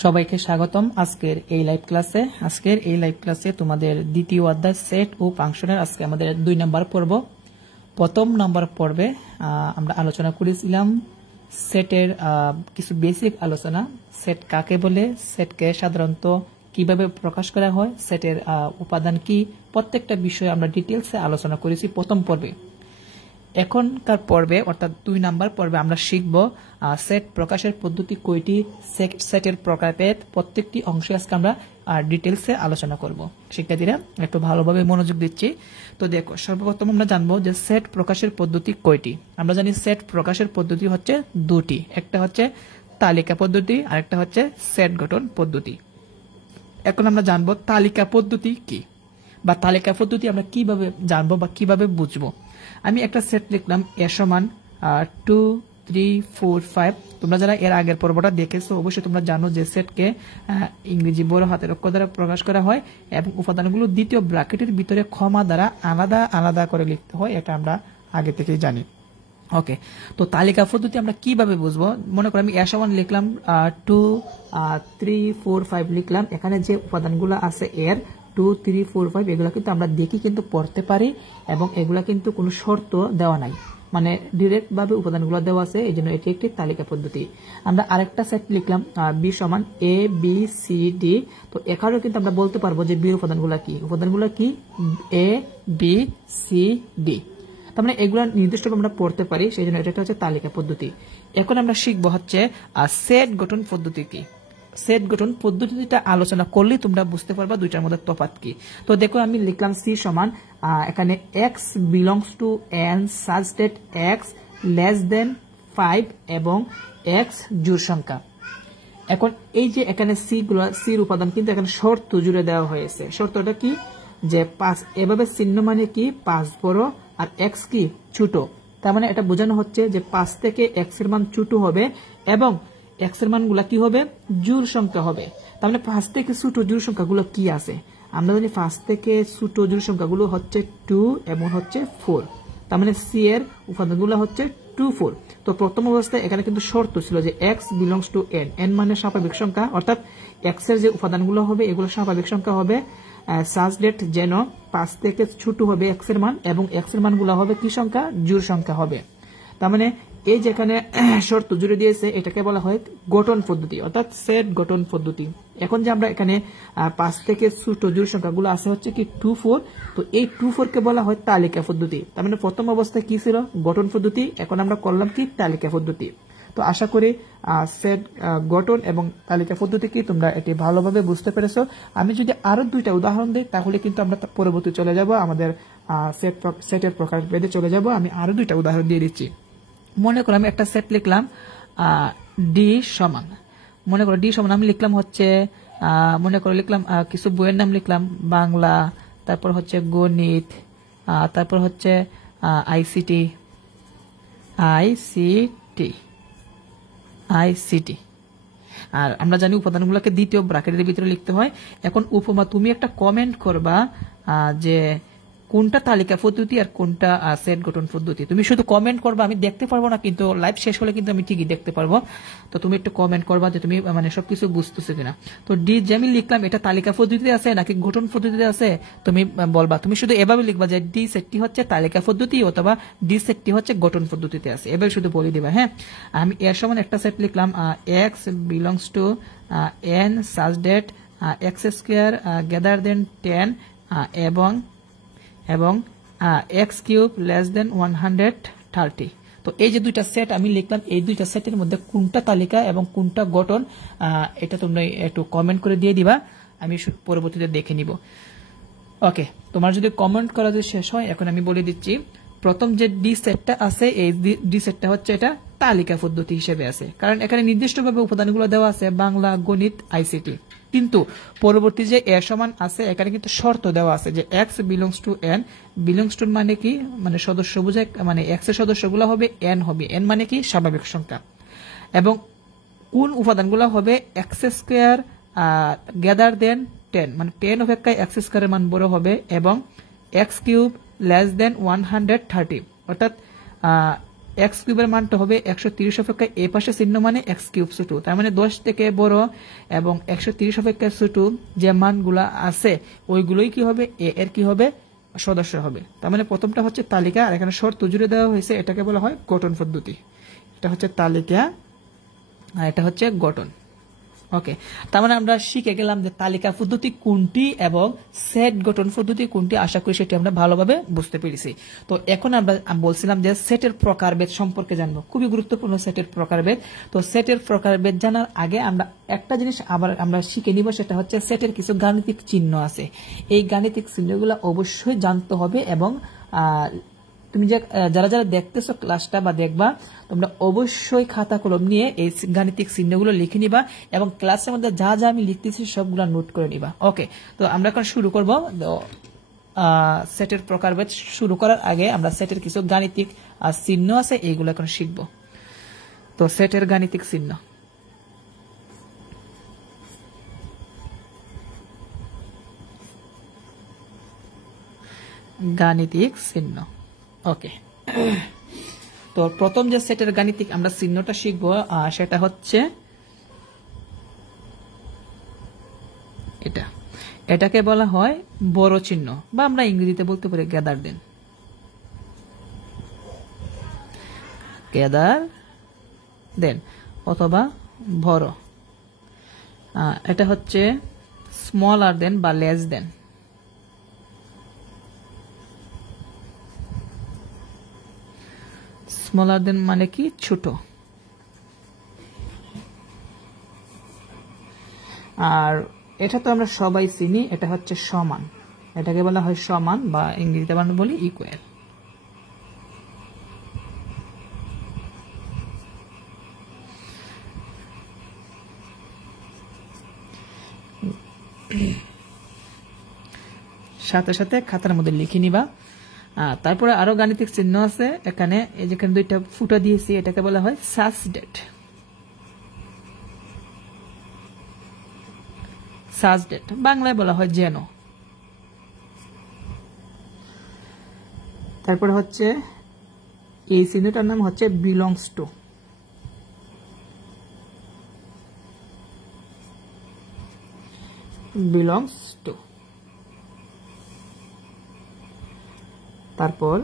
সবাইকে স্বাগতম আজকের এই লাইভ ক্লাসে তোমাদের দ্বিতীয় অধ্যায় সেট ও ফাংশনের আজকে আমাদের 2 নম্বর পর্ব। প্রথম নম্বর পর্বে আমরা আলোচনা করেছিলাম সেটের কিছু বেসিক আলোচনা। সেট কাকে বলে, সেটকে সাধারণত কিভাবে প্রকাশ করা হয়, সেটের উপাদান কি, প্রত্যেকটা বিষয়ে আমরা ডিটেইলসে আলোচনা করেছি প্রথম পর্বে। এখনকার পর্বে অর্থাৎ 2 নম্বর পর্বে আমরা শিখব সেট প্রকাশের পদ্ধতি কয়টি, সেটের প্রকারভেদ, প্রত্যেকটি অংশে আজকে আমরা ডিটেইলসে আলোচনা করব। শিক্ষার্থীরা একটু ভালোভাবে মনোযোগ দিচ্ছি। তো দেখো, সর্বপ্রথম আমরা জানবো যে সেট প্রকাশের পদ্ধতি কয়টি। আমরা জানি সেট প্রকাশের পদ্ধতি হচ্ছে দুটি, একটা হচ্ছে তালিকা পদ্ধতি আর একটা হচ্ছে সেট গঠন পদ্ধতি। এখন আমরা জানবো তালিকা পদ্ধতি কি বা তালিকা পদ্ধতি আমরা কিভাবে জানবো বা কিভাবে বুঝবো। আমি একটা সেট লিখলাম এ সমান 2 3 4 5। তোমরা যারা এর আগের পর্বটা দেখেছো অবশ্যই তোমরা জানো যে সেটকে ইংরেজি বড় হাতের অক্ষর দ্বারা প্রকাশ করা হয় এবং উপাদানগুলো দ্বিতীয় ব্র্যাকেটের ভিতরে কমা দ্বারা আলাদা আলাদা করে লিখতে হয়, এটা আমরা আগে থেকেই জানি। ওকে, তো তালিকা পদ্ধতি আমরা কিভাবে বুঝবো। মনে করো আমি এ সমান লিখলাম 2 3 4 5 লিখলাম। এখানে যে উপাদানগুলো আছে এর 2 3 4 5 এগুলা কিন্তু আমরা দেখি কিন্তু পড়তে পারি এবং এগুলা কিন্তু কোনো শর্ত দেওয়া নাই, মানে ডিরেক্ট ভাবে উপাদানগুলো দেওয়া আছে, এই জন্য এটি একটি তালিকা পদ্ধতি। আমরা আরেকটা সেট লিখলাম বি সমান এ বি সি ডি। তো এখানেও কিন্তু আমরা বলতে পারবো যে বি উপাদানগুলো কি এ বি সি ডি। তার মানে এগুলা নির্দিষ্টভাবে আমরা পড়তে পারি, সেই জন্য এটা হচ্ছে তালিকা পদ্ধতি। এখন আমরা শিখবো হচ্ছে সেট গঠন পদ্ধতি কি। সেট গঠন পদ্ধতিটা আলোচনা করলে তোমরা বুঝতে পারবা দুইটার মধ্যে তফাৎ কি। তো দেখো আমি লিখলাম সি সমান এখানে x belongs to N such that x less than 5 এবং এক্স জোড় সংখ্যা। এখন এই যে এখানে সির উপাদান কিন্তু এখানে শর্ত জুড়ে দেওয়া হয়েছে। শর্তটা কি, যে 5 এভাবে চিহ্ন মানে কি 5 বড় আর এক্স কি ছোট। তার মানে এটা বোঝানো হচ্ছে যে 5 থেকে এক্স এর মান ছোট হবে এবং এক্স এর মানগুলা কি হবে, জোড় সংখ্যা হবে। তার মানে 5 থেকে ছোট জোড় সংখ্যাগুলো কি আছে, আমরা জানি 5 থেকে ছোট জোড় সংখ্যাগুলো হচ্ছে 2 এবং হচ্ছে 4। তার মানে সি এর উপাদানগুলো হচ্ছে 2 4। তো প্রথম অবস্থায় এখানে কিন্তু শর্ত ছিল যে x belongs to N, N মানে স্বাভাবিক সংখ্যা, অর্থাৎ এক্স এর যে উপাদানগুলো হবে এগুলো স্বাভাবিক সংখ্যা হবে, সাচ দ্যাট যেন 5 থেকে ছোট হবে এক্স এর মান এবং এক্স এর মানগুলো হবে কি সংখ্যা, জোড় সংখ্যা হবে। তার মানে এই যেখানে শর্ত জুড়ে দিয়েছে এটাকে বলা হয় গঠন পদ্ধতি অর্থাৎ সেট গঠন পদ্ধতি। এখন যে আমরা এখানে 5 থেকে ছোট জোড় সংখ্যাগুলো আছে হচ্ছে কি 2 4। তো এই 2 4 কে বলা হয় তালিকা পদ্ধতি। তার মানে প্রথম অবস্থায় কি ছিল, গঠন পদ্ধতি, এখন আমরা করলাম কি তালিকা পদ্ধতি। তো আশা করি সেট গঠন এবং তালিকা পদ্ধতি কি তোমরা এটি ভালোভাবে বুঝতে পেরেছো। আমি যদি আরো 2টা উদাহরণ দিই তাহলে কিন্তু আমরা পরবর্তী চলে যাব, আমাদের সেটের প্রকারভেদে চলে যাব। আমি আরো 2টা উদাহরণ দিয়ে দিচ্ছি। মনে করো আমি একটা সেট লিখলাম ডি সমান, মনে করো ডি সমান আমি লিখলাম হচ্ছে মনে করো লিখলাম কিছু বইয়ের নাম লিখলাম, বাংলা, তারপর হচ্ছে গণিত, তারপর হচ্ছে আইসিটি আর আমরা জানি উপাদানগুলোকে দ্বিতীয় ব্র্যাকেটের ভিতরে লিখতে হয়। এখন উপমা তুমি একটা কমেন্ট করবা যে কোনটা তালিকা পদ্ধতি আর কোনটা সেট গঠন পদ্ধতি। তুমি শুধু কমেন্ট করবা, আমি দেখতে পারবো না, কিন্তু লাইভ শেষ হলে কিন্তু আমি ঠিকই দেখতে পারবো। তো তুমি একটু কমেন্ট করবা যে তুমি মানে সবকিছু বুঝতেছো কিনা। তো ডি যে আমি লিখলাম এটা তালিকা পদ্ধতিতে আছে নাকি গঠন পদ্ধতিতে আছে তুমি বলবা। তুমি শুধু এভাবে লিখবা যে ডি সেটটি হচ্ছে তালিকা পদ্ধতি অথবা ডি সেটটি হচ্ছে গঠন পদ্ধতিতে আছে, এভাবে শুধু বলে দিবা। হ্যাঁ, আমি এর সমান একটা সেট লিখলাম x belongs to N such that x square greater than 10 এবং এক্স কিউব লেস দেন 130। তো এই যে 2টা সেট আমি লিখলাম, এই 2টা সেটের মধ্যে কোনটা তালিকা এবং কোনটা গঠন এটা তোমরা একটু কমেন্ট করে দিয়ে দিবা, আমি পরবর্তীতে দেখে নিব। ওকে, তোমার যদি কমেন্ট করা যদি শেষ হয়, এখন আমি বলে দিচ্ছি প্রথম যে ডি সেটটা আছে এই ডি সেটটা হচ্ছে এটা তালিকা পদ্ধতি হিসেবে আছে, কারণ এখানে নির্দিষ্টভাবে উপাদানগুলো দেওয়া আছে বাংলা, গণিত, আইসিটি। কিন্তু পরবর্তী যে এ সমান আছে এখানে কিন্তু শর্ত দেওয়া আছে যে x belongs to N. Belongs to মানে কি, মানে সদস্য বোঝায়, মানে এক্স এর সদস্যগুলো হবে এন হবে, এন মানে কি স্বাভাবিক সংখ্যা, এবং কোন উপাদানগুলো হবে এক্স স্কোয়ার গ্রেটার দেন 10, মানে 10 অপেক্ষায় এক্স স্কোয়ারের মান বড় হবে, এবং এক্স কিউব লেস দেন 130, অর্থাৎ এক্স কিউবের মানটা হবে 130 অপেক্ষা এ পাশে চিহ্ন মানে এক্স কিউব ছোট, তার মানে 10 থেকে বড় এবং 130 অপেক্ষা ছোট যে মানগুলা আছে ওইগুলোই কি হবে, এ এর কি হবে, সদস্য হবে। তার মানে প্রথমটা হচ্ছে তালিকা, আর এখানে শর্ত জুড়ে দেওয়া হয়েছে, এটাকে বলা হয় গঠন পদ্ধতি। এটা হচ্ছে তালিকা আর এটা হচ্ছে গঠন। ওকে, তার মানে আমরা শিখে গেলাম যে তালিকা পদ্ধতি কোনটি এবং সেট গঠন পদ্ধতি কোনটি। আশা করি সেটি আমরা ভালোভাবে বুঝতে পেরেছি। তো এখন আমরা বলছিলাম যে সেটের প্রকারভেদ সম্পর্কে জানবো, খুবই গুরুত্বপূর্ণ সেটের প্রকারভেদ। তো সেটের প্রকারভেদ জানার আগে আমরা একটা জিনিস আবার আমরা শিখে নিব, সেটা হচ্ছে সেটের কিছু গাণিতিক চিহ্ন আছে। এই গাণিতিক চিহ্নগুলো অবশ্যই জানতে হবে এবং তুমি যারা যারা দেখতেছো ক্লাসটা বা দেখবা, তোমরা অবশ্যই খাতা কলম নিয়ে এই গাণিতিক চিহ্নগুলো লিখে নিবা এবং ক্লাসের মধ্যে যা যা আমি লিখতেছি সবগুলো নোট করে নিবা। ওকে, তো আমরা এখন শুরু করব। সেটের প্রকারভেদ শুরু করার আগে আমরা সেটের কিছু গাণিতিক চিহ্ন আছে এইগুলো এখন শিখব। তো সেটের গাণিতিক চিহ্ন, গাণিতিক চিহ্ন। ওকে, তো প্রথম যে সেটের গাণিতিক আমরা চিহ্নটা শিখবো সেটা হচ্ছে এটা। এটাকে বলা হয় বড় চিহ্ন বা আমরা ইংরেজিতে বলতে পারি গ্যাদার দেন, গ্যাদার দেন অথবা বড়। এটা হচ্ছে স্মলার দেন বা লেস দেন। স্মলার দেন মানে কি, ছোট। আর এটা তো আমরা সবাই চিনি, এটা হচ্ছে সমান। এটাকে বলা হয় সমান বা ইংরেজিতে আমরা বলি ইকুয়াল। সাথে সাথে খাতার মধ্যে লিখে নিবা। তারপরে আরো গাণিতিক চিহ্ন আছে এখানে, এই যেখানে দুইটা ফুটা দিয়েছি, এটাকে বলা হয় সাচ ডেট। সাচ ডেট বাংলায় বলা হয় যেন। তারপরে হচ্ছে এই চিহ্নটার নাম হচ্ছে বিলংস টু। Belongs to. তারপর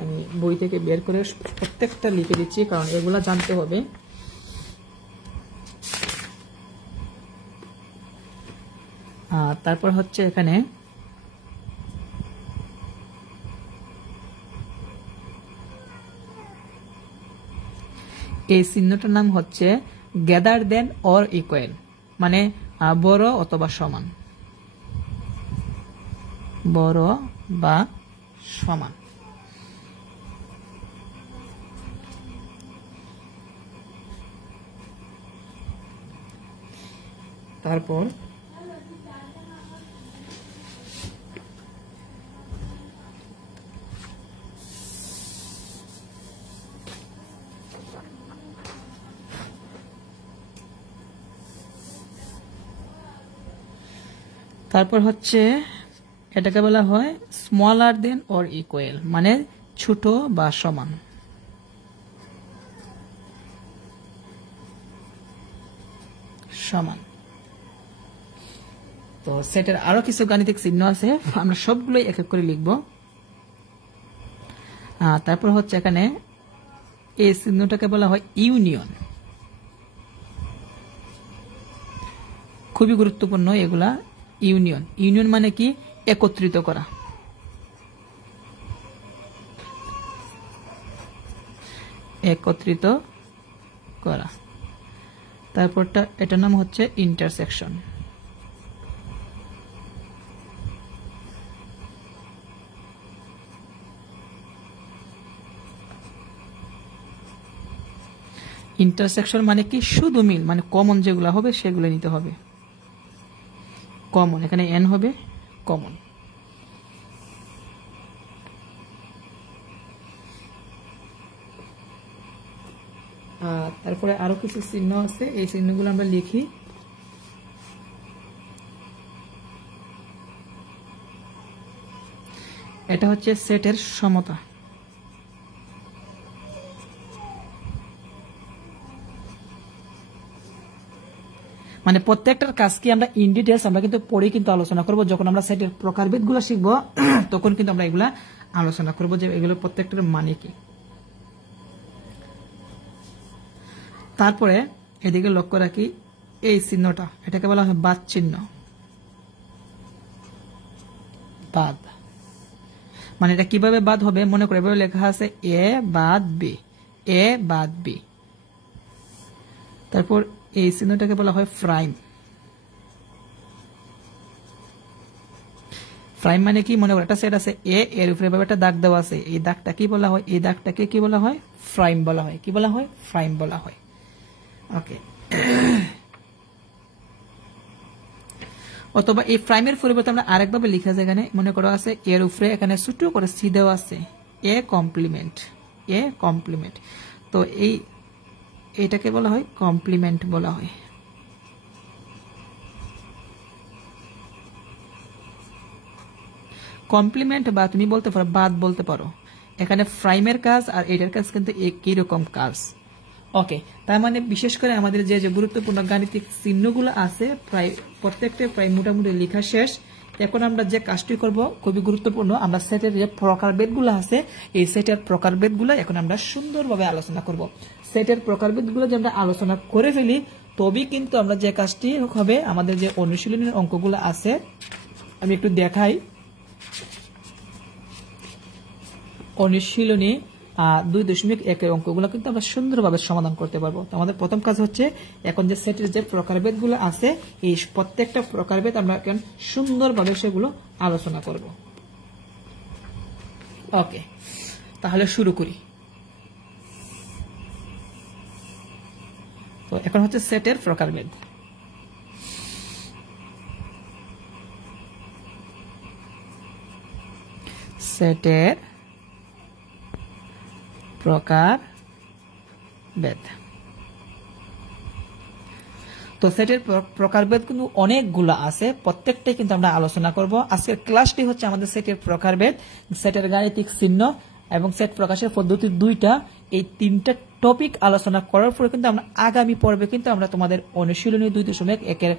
আমি বই থেকে বের করে প্রত্যেকটা লিখে দিচ্ছি, কারণ এগুলা জানতে হবে। তারপর হচ্ছে এখানে এই চিহ্নটার নাম হচ্ছে গ্যাদার দেন অর ইকুয়াল, মানে বড় অথবা সমান, বড় বা সমান। তারপর হচ্ছে এটাকে বলা হয় স্মলার দেন অর ইকুয়াল, মানে ছোট বা সমান। সমান। তো সেটের আরো কিছু গাণিতিক চিহ্ন আছে, আমরা সবগুলোই এক এক করে লিখব। তারপর হচ্ছে এখানে এই চিহ্নটাকে বলা হয় ইউনিয়ন। খুবই গুরুত্বপূর্ণ এগুলা। ইউনিয়ন, ইউনিয়ন মানে কি, একত্রিত করা। একত্রিত করা। তারপরটা এটার নাম হচ্ছে ইন্টারসেকশন। ইন্টারসেকশন মানে কি, শুধু মিল, মানে কমন যেগুলো হবে সেগুলো নিতে হবে। কমন, এখানে এন হবে কমন। তারপরে আরো কিছু চিহ্ন আছে, এই চিহ্নগুলো আমরা লিখি। এটা হচ্ছে সেটের সমতা। মানে প্রত্যেকটার কাজ কি আমরা ইন ডিটেলস আমরা কিন্তু পরে কিন্তু আলোচনা করব, যখন আমরা সেটের প্রকারভেদগুলো শিখব তখন কিন্তু আমরা এগুলা আলোচনা করব যে এগুলো প্রত্যেকটার মানে কি। তারপরে এদিকে লক্ষ্য রাখি এই চিহ্নটা, এটাকে বলা হয় বাদ চিহ্ন। বাদ মানে এটা কিভাবে বাদ হবে, মনে করে এভাবে লেখা আছে এ বাদ বি, এ বাদ বি। তারপর এই চিহ্নটাকে বলা হয় প্রাইম। প্রাইম মানে কি, মনে করো একটা সেট আছে এ, এর উপরে এভাবে একটা দাগ দেওয়া আছে, এই দাগটা কি বলা হয়, এই দাগটাকে কি বলা হয়, প্রাইম বলা হয়। কি বলা হয়, প্রাইম বলা হয়। ওকে, অথবা এই প্রাইমের পরিবর্তে আমরা আরেকভাবে লিখা যায়, এখানে মনে করো আছে এর উপরে এখানে ছোট করে সি দেওয়া আছে, এ কমপ্লিমেন্ট, এ কমপ্লিমেন্ট। তো এটাকে বলা হয় কমপ্লিমেন্ট বলা হয়। কমপ্লিমেন্ট বা তুমি বলতে পারো বাদ বলতে পারো। এখানে প্রাইমের কাজ আর এটার কাজ কিন্তু একই রকম কাজ। ওকে, তার মানে বিশেষ করে আমাদের যে যে গুরুত্বপূর্ণ গাণিতিক চিহ্নগুলো আছে প্রায় প্রত্যেকটা প্রায় মোটামুটি লেখা শেষ। এখন আমরা যে কাজটি করব খুবই গুরুত্বপূর্ণ, আমরা সেটের যে প্রকারভেদগুলো আছে এই সেটের প্রকারভেদগুলো এখন আমরা সুন্দরভাবে আলোচনা করব। সেটের প্রকারভেদগুলো যে আমরা আলোচনা করে ফেলি তবেই কিন্তু আমরা যে কাজটি হবে, আমাদের যে অনুশীলনের অঙ্কগুলো আছে আমি একটু দেখাই। অনুশীলনী 2.1 অঙ্কগুলো কিন্তু আমরা সুন্দরভাবে সমাধান করতে পারবো। তো আমাদের প্রথম কাজ হচ্ছে এখন যে সেটের যে প্রকারভেদগুলো আছে এই প্রত্যেকটা প্রকারভেদ আমরা এখন সুন্দরভাবে সেগুলো আলোচনা করব। ওকে, তাহলে শুরু করি। তো এখন হচ্ছে সেটের প্রকারভেদ। সেটের প্রকারভেদ। তো সেটের প্রকারভেদ কিন্তু অনেকগুলো আছে, প্রত্যেকটাই কিন্তু আমরা আলোচনা করব। আজকের ক্লাসটি হচ্ছে আমাদের সেটের প্রকারভেদ, সেটের গাণিতিক চিহ্ন এবং সেট প্রকাশের পদ্ধতি দুইটা, এই তিনটা টপিক আলোচনা করার পরে কিন্তু আমরা আগামী পর্বে কিন্তু আমরা তোমাদের অনুশীলনী 2.1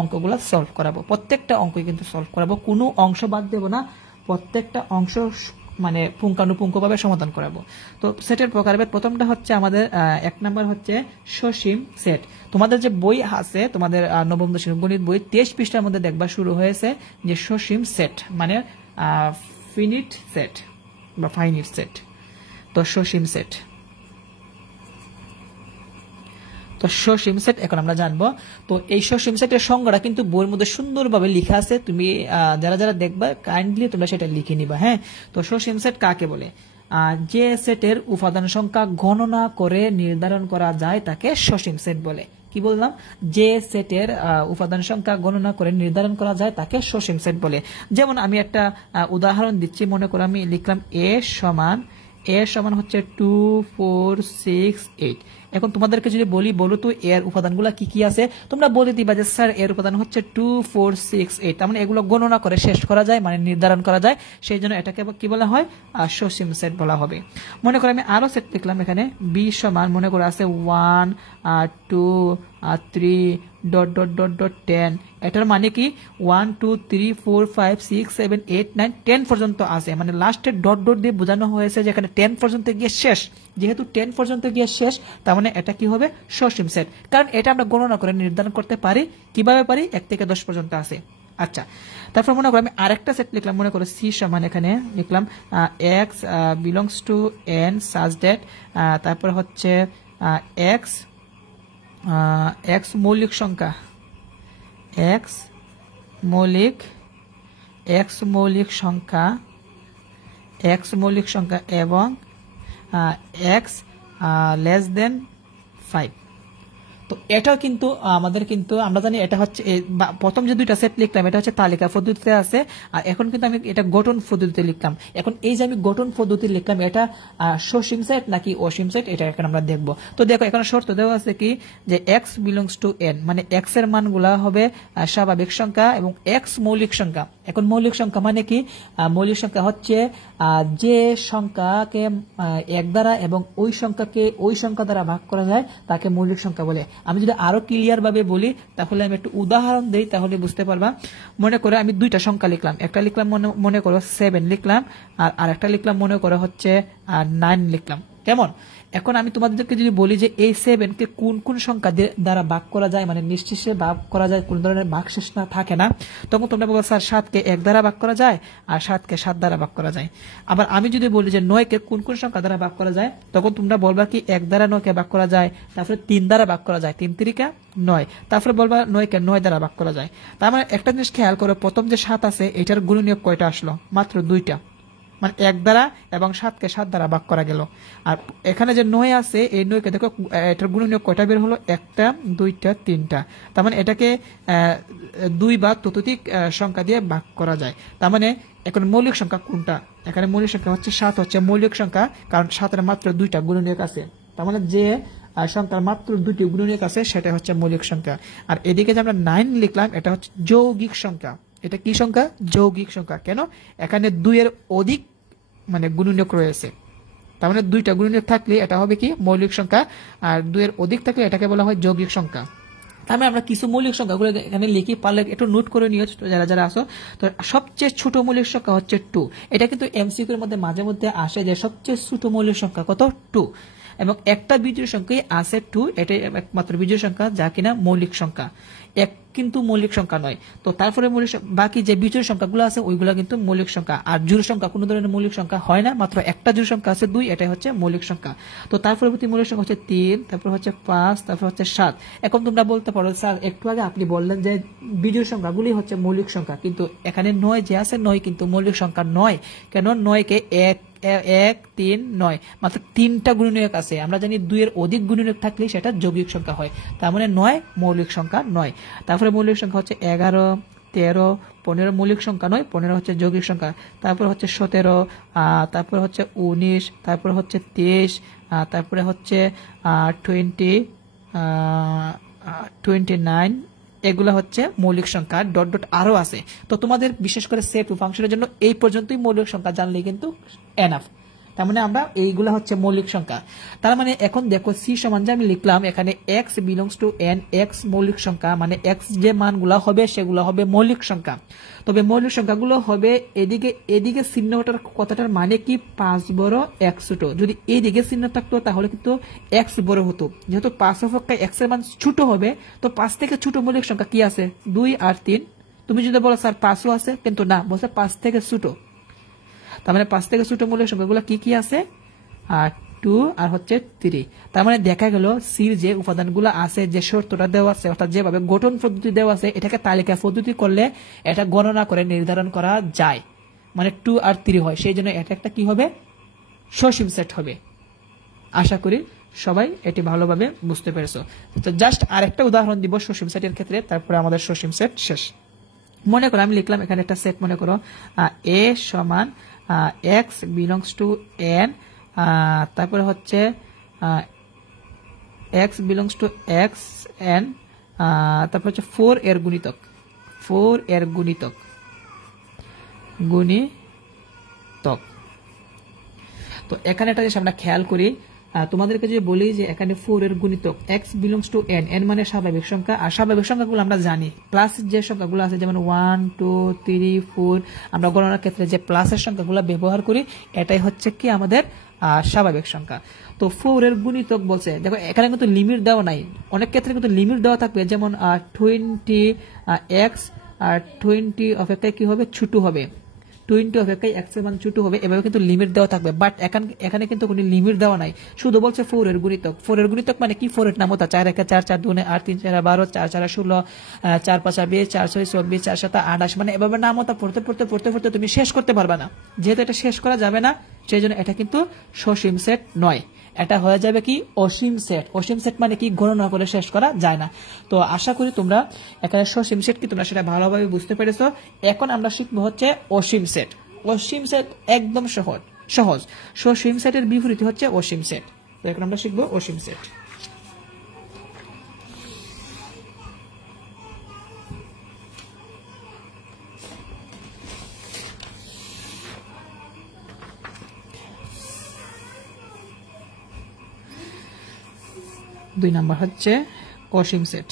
অঙ্কগুলো সলভ করাবো। প্রত্যেকটা অঙ্কই কিন্তু সলভ করাবো, কোনো অংশ বাদ দেব না, প্রত্যেকটা অংশ মানে পুঙ্খানুপুঙ্খভাবে সমাধান করাবো। তো সেটের প্রকারভেদ প্রথমটা হচ্ছে আমাদের 1 নাম্বার হচ্ছে সসীম সেট। তোমাদের যে বই আছে, তোমাদের নবম দশম গণিত বই 23 পৃষ্ঠার মধ্যে দেখবা শুরু হয়েছে যে সসীম সেট মানে ফিনিট সেট বা ফাইনিট সেট। তো সসীম সেট, তো সসীম সেট এখন আমরা জানবো। তো এই সসীম সেটের সংজ্ঞাটা কিন্তু বইয়ের মধ্যে সুন্দরভাবে লেখা আছে, তুমি যারা যারা দেখবা কাইন্ডলি তোমরা সেটা লিখে নিবা। হ্যাঁ, তো সসীম সেট কাকে বলে, যে সেটের উপাদান সংখ্যা গণনা করে নির্ধারণ করা যায় তাকে সসীম সেট বলে। কি বললাম, যে সেটের উপাদান সংখ্যা গণনা করে নির্ধারণ করা যায় তাকে সসীম সেট বলে। যেমন আমি একটা উদাহরণ দিচ্ছি, মনে করো আমি লিখলাম এ সমান হচ্ছে 2 4 6 8। এখন তোমাদেরকে যদি বলো তো এর উপাদানগুলো কি কি আছে, তোমরা বলে দিবা যে স্যার এর উপাদান হচ্ছে 2 4 6 8। তার মানে এগুলো গণনা করে শেষ করা যায়, মানে নির্ধারণ করা যায়, সেই জন্য এটাকে কি বলা হয়, সসীম সেট বলা হবে। মনে করো আমি আরো সেট লিখলাম, এখানে বি সমান মনে করো আছে 1 2 3 10। এটার মানে কি 1 2 3 4 5 6 7 8 9 10 পর্যন্ত আছে, মানে লাস্টের ডট দিয়ে বোঝানো হয়েছে যে এখানে 10 পর্যন্ত গিয়ে শেষ। যেহেতু 10 পর্যন্ত গিয়ে শেষ, তার মানে এটা কি হবে, সসীম সেট, কারণ এটা আমরা গণনা করে নির্ধারণ করতে পারি। কিভাবে পারি, 1 থেকে 10 পর্যন্ত আছে। আচ্ছা, তারপর মনে করো আমি আরেকটা সেট লিখলাম, মনে করো সি সমান এখানে লিখলাম x belongs to N such that, তারপর হচ্ছে এক্স মৌলিক সংখ্যা, এক্স মৌলিক সংখ্যা এবং এক্স লেস দেন 5। তো তো এটাও কিন্তু আমাদের কিন্তু আমরা জানি এটা হচ্ছে প্রথম যে দুইটা সেট লিখলাম এটা হচ্ছে তালিকা পদ্ধতিতে আছে, আর এখন কিন্তু আমি এটা গঠন পদ্ধতিতে লিখলাম। এখন এই যে আমি গঠন পদ্ধতি লিখলাম এটা সসীম সেট নাকি অসীম সেট এটা এখন আমরা দেখব। তো দেখো এখানে শর্ত দেওয়া আছে কি যে x বিলংস টু n, মানে x এর মানগুলা হবে স্বাভাবিক সংখ্যা এবং x মৌলিক সংখ্যা। এখন মৌলিক সংখ্যা মানে কি? মৌলিক সংখ্যা হচ্ছে যে সংখ্যাকে এক দ্বারা এবং ওই সংখ্যাকে ওই সংখ্যা দ্বারা ভাগ করা যায় তাকে মৌলিক সংখ্যা বলে। আমি যদি আরো ক্লিয়ার ভাবে বলি তাহলে আমি একটু উদাহরণ দেই তাহলে বুঝতে পারবা। মনে করো আমি দুইটা সংখ্যা লিখলাম, একটা লিখলাম মনে করো 7 লিখলাম, আর আরেকটা লিখলাম মনে করো হচ্ছে 9 লিখলাম। কেমন? এখন আমি তোমাদেরকে যদি বলি যে এই 7 কে কোন কোন সংখ্যা দ্বারা ভাগ করা যায়, মানে নিশ্চিত ভাগ করা যায়, কোন ধরনের ভাগশেষ না থাকে না, তখন তোমরা বলবে স্যার 7 কে 1 দ্বারা ভাগ করা যায় আর 7 কে 7 দ্বারা ভাগ করা যায়। আবার আমি যদি বলি যে 9 কে কোন কোন সংখ্যা দ্বারা ভাগ করা যায়, তখন তোমরা বলবা কি 1 দ্বারা 9 কে ভাগ করা যায়, তারপরে 3 দ্বারা ভাগ করা যায়, 3 3 9, তারপরে বলবা 9 কে 9 দ্বারা ভাগ করা যায়। তার মানে একটা জিনিস খেয়াল করো, প্রথম যে 7 আছে এটার গুণনীয়ক কয়টা আসলো? মাত্র 2টা, মানে 1 দ্বারা এবং 7 কে 7 দ্বারা ভাগ করা গেল। আর এখানে যে 9 আছে এই 9 কে দেখো এটার গুণনীয়ক কয়টা বের হলো? 1টা 2টা 3টা, তার মানে এটাকে 2 বা ততোধিক সংখ্যা দিয়ে ভাগ করা যায়। তার মানে এখন মৌলিক সংখ্যা কোনটা? এখানে মৌলিক সংখ্যা হচ্ছে 7 হচ্ছে মৌলিক সংখ্যা, কারণ 7 এর মাত্র 2টা গুণনীয়ক আছে। তার মানে যে সংখ্যার মাত্র 2টি গুণনীয়ক আছে সেটা হচ্ছে মৌলিক সংখ্যা। আর এদিকে যে আমরা 9 লিখলাম এটা হচ্ছে যৌগিক সংখ্যা। এটা কি সংখ্যা? যৌগিক সংখ্যা। কেন? এখানে 2 এর অধিক মানে গুণনীয়ক রয়েছে, তার মানে 2টা গুণনীয়ক থাকলে এটা হবে কি? মৌলিক সংখ্যা। আর 2 এর অধিক থাকলে এটাকে বলা হয় যৌগিক সংখ্যা। তার মানে আমরা কিছু মৌলিক সংখ্যাগুলো এখানে লিখি, পারলে একটু নোট করে নিও যারা যারা আসো। তো সবচেয়ে ছোট মৌলিক সংখ্যা হচ্ছে 2। এটা কিন্তু এমসিকিউর মধ্যে মাঝে মধ্যে আসে যে সবচেয়ে ছোট মৌলিক সংখ্যা কত? 2। এবং একটা বিজোড় সংখ্যাই আছে 2, এটাই একমাত্র বিজোড় সংখ্যা যা কিনা মৌলিক সংখ্যা। এক কিন্তু মৌলিক সংখ্যা নয়। তো তারপরে বাকি যে বিজোড় সংখ্যাগুলো আছে ওইগুলা কিন্তু মৌলিক সংখ্যা। আর জোড় সংখ্যা কোনো ধরনের মৌলিক সংখ্যা হয় না, মাত্র একটা জোড় সংখ্যা আছে 2, এটাই হচ্ছে মৌলিক সংখ্যা। তো তার পরবর্তী মৌলিক সংখ্যা হচ্ছে 3, তারপর হচ্ছে 5, তারপর হচ্ছে 7। এখন তোমরা বলতে পারো স্যার একটু আগে আপনি বললেন যে বিজোড় সংখ্যাগুলি হচ্ছে মৌলিক সংখ্যা, কিন্তু এখানে 9 যে আছে 9 কিন্তু মৌলিক সংখ্যা নয়। কেন? 9 কে 1 3 9 মাত্র 3টা গুণনীয়ক আছে। আমরা জানি 2 এর অধিক গুণনীয়ক থাকলে সেটা যৌগিক সংখ্যা হয়। তার মানে 9 মৌলিক সংখ্যা নয়। তারপরে মৌলিক সংখ্যা হচ্ছে 11, 13, 15 মৌলিক সংখ্যা নয়, 15 হচ্ছে যৌগিক সংখ্যা। তারপর হচ্ছে 17, তারপরে হচ্ছে 19, তারপরে হচ্ছে 23, তারপরে হচ্ছে 29, এগুলা হচ্ছে মৌলিক সংখ্যা। ডট ডট আরো আছে। তো তোমাদের বিশেষ করে সেট ও ফাংশনের জন্য এই পর্যন্তই মৌলিক সংখ্যা জানলে কিন্তু এনাফ। তার মানে আমরা এইগুলা হচ্ছে মৌলিক সংখ্যা। তার মানে এখন দেখো সি সমান যে আমি লিখলাম এখানে x belongs to n, x মৌলিক সংখ্যা, মানে x যে মানগুলা হবে সেগুলো হবে মৌলিক সংখ্যা। তবে মৌলিক সংখ্যাগুলো হবে এদিকে চিহ্নটার কথাটার মানে কি? 5 বড় 1 ছোট। যদি এইদিকে চিহ্ন থাকতো তাহলে কিন্তু x বড় হতো। যেহেতু 5 অপেক্ষায় x এর মান ছোট হবে, তো 5 থেকে ছোট মৌলিক সংখ্যা কি আছে? 2 আর 3। তুমি যদি বলো স্যার 5ও আছে, কিন্তু না, বলছে 5 থেকে ছোট। তার মানে 5 থেকে ছোট মৌলিক সংখ্যাগুলো কি কি আছে? 2 আর হচ্ছে 3। তার মানে দেখা গেল সির যে উপাদানগুলো আছে, যে শর্তটা দেওয়া আছে, অর্থাৎ যেভাবে গঠন পদ্ধতি দেওয়া আছে, এটাকে তালিকা পদ্ধতি করলে এটা গণনা করে নির্ধারণ করা যায়, মানে 2 আর 3 হয়। সেই জন্য এটা একটা কি হবে? সসীম সেট হবে। আশা করি সবাই এটি ভালোভাবে বুঝতে পেরেছো। তো জাস্ট আরেকটা উদাহরণ দিব সসীম সেটের ক্ষেত্রে, তারপরে আমাদের সসীম সেট শেষ। মনে করো আমি লিখলাম এখানে একটা সেট, মনে করো a সমান x বিলংস টু n, তারপরে হচ্ছে x belongs to x n, তারপর হচ্ছে 4 এর গুণিতক, 4 এর গুণিতক। তো এখানে একটা জিনিস আমরা খেয়াল করি, তোমাদেরকে যদি বলি যে এখানে 4 এর গুণিতক x belongs to n, n মানে স্বাভাবিক সংখ্যা। আর স্বাভাবিক সংখ্যাগুলো আমরা জানি, প্লাস যে সংখ্যাগুলো আছে যেমন 1 2 3 4, আমরা গণনার ক্ষেত্রে যে প্লাসের সংখ্যাগুলো ব্যবহার করি এটাই হচ্ছে কি আমাদের স্বাভাবিক সংখ্যা। তো 4 এর গুণিতক বলছে, দেখো এখানে কিন্তু লিমিট দেওয়া নাই, অনেক ক্ষেত্রে কিন্তু লিমিট দেওয়া থাকবে, যেমন 20x আর 20 অপেক্ষায় কি হবে? ছোট হবে। 20 অপেক্ষায় x এর মান ছোট হবে, এভাবে কিন্তু লিমিট দেওয়া থাকবে। বাট এখানে কিন্তু কোনো লিমিট দেওয়া নাই, শুধু বলছে 4 এর গুণিতক। 4 এর গুণিতক মানে কি? 4 এর নামতা 4 1 4 4 2 8 3 4 12 4 4 16 4 5 20 4 6 24 4 7 28, মানে এভাবে নামতা পড়তে পড়তে পড়তে পড়তে তুমি শেষ করতে পারবে না। যেহেতু এটা শেষ করা যাবে না, সেই জন্য এটা কিন্তু সসীম সেট নয়। এটা হয়ে যাবে কি অসীম সেট। অসীম সেট মানে কি গণনা করে শেষ করা যায় না। তো আশা করি তোমরা এখানে সসীম সেট কি তোমরা সেটা ভালোভাবে বুঝতে পেরেছো। এখন আমরা শিখবো হচ্ছে অসীম সেট। অসীম সেট একদম সহজ। সসীম সেটের বিপরীত হচ্ছে অসীম সেট। তো এখন আমরা শিখবো অসীম সেট। দুই নাম্বার হচ্ছে অসীম সেট।